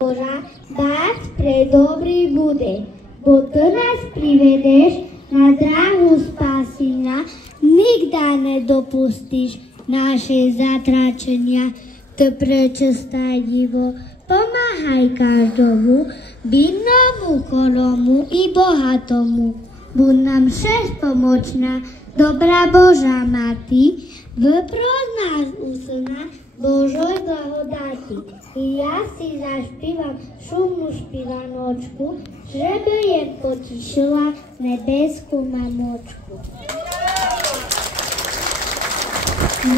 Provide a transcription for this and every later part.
Boža, dať pre dobrý bude, bo Ty nás privedeš na dráhu spásenia, nikda nedopustíš naše zatračenia. Ty prečistadivo pomáhaj každému, bidnému, choromu i bohatomu. Buď nám všech pomocná, dobrá Božá Mati, vyproś nás úsna Božoj blahodati. I ja si zašpívam šumnú špívanočku, żeby je potišila nebeskú mamočku.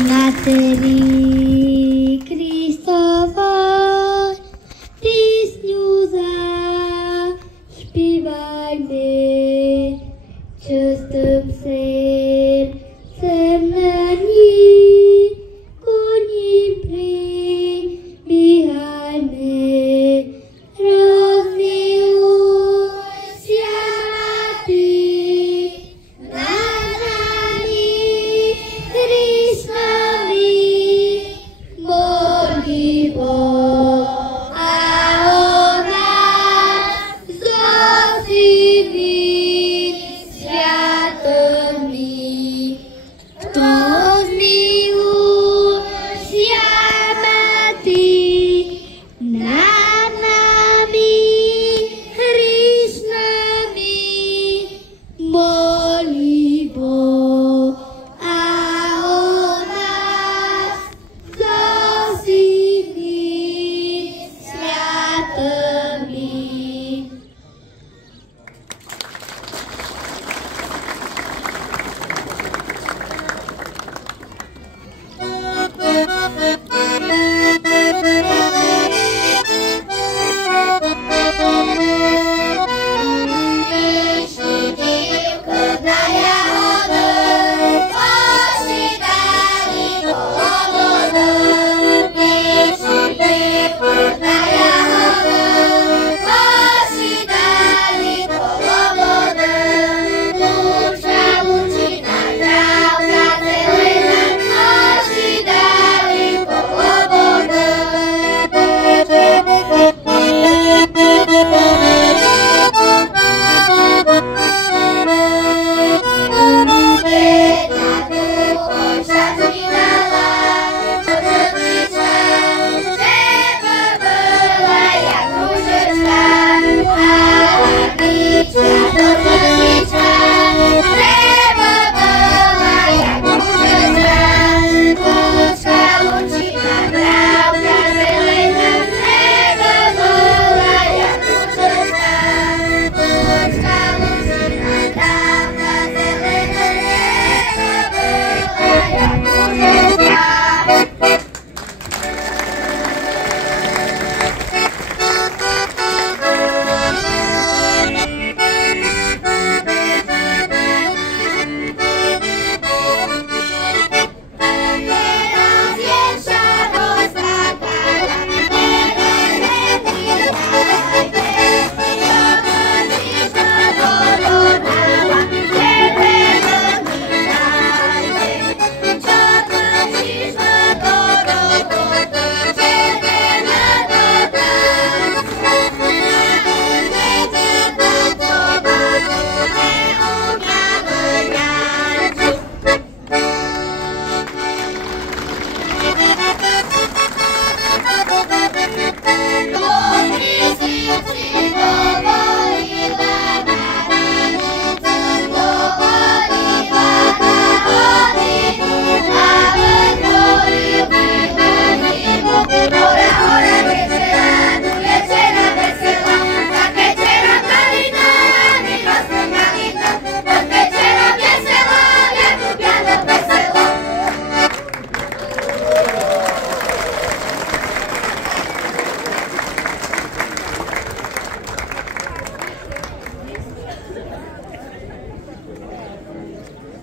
Materi Kristova, písňu zašpívajme, čistým srdcem na ní, ku ní pribíhajme. Rozmiluj sa Ty nad nami, Kristovi, modli Boh, a on nás zosívi sviatomi. Kto zmiluje sa Mati nad nami, hříšnými, molí Boh, a on nás zosívi sviatomi.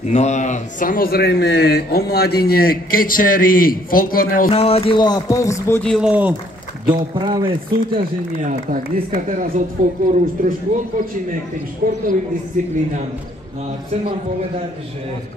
No a samozrejme o mladine Kečery folklórneho naladilo a povzbudilo do práve súťaženia. Tak dneska teraz od folklóru už trošku odpočíme k tým športovým disciplínám. A chcem vám povedať, že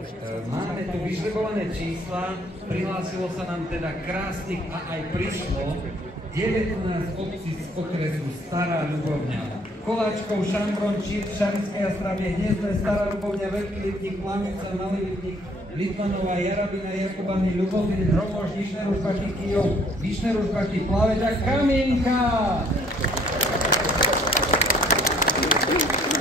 máme tu vyžrebované čísla, prihlásilo sa nám teda krásnych a aj prišlo 19 obcí z okresu Stará Ľubovňa. Koláčkov, Šambron, Číp, Šarické Jastravie, Hniezdne, Stará Ľubovňa, Veľký Lipník, Planica, Malý Lipník, Litvanová, Jarabina, Jakubany, Ľubovin, Hromož, Nižné Ružbachy, Kyjov, Vyšné Ružbachy, Plaveď a Kamienka.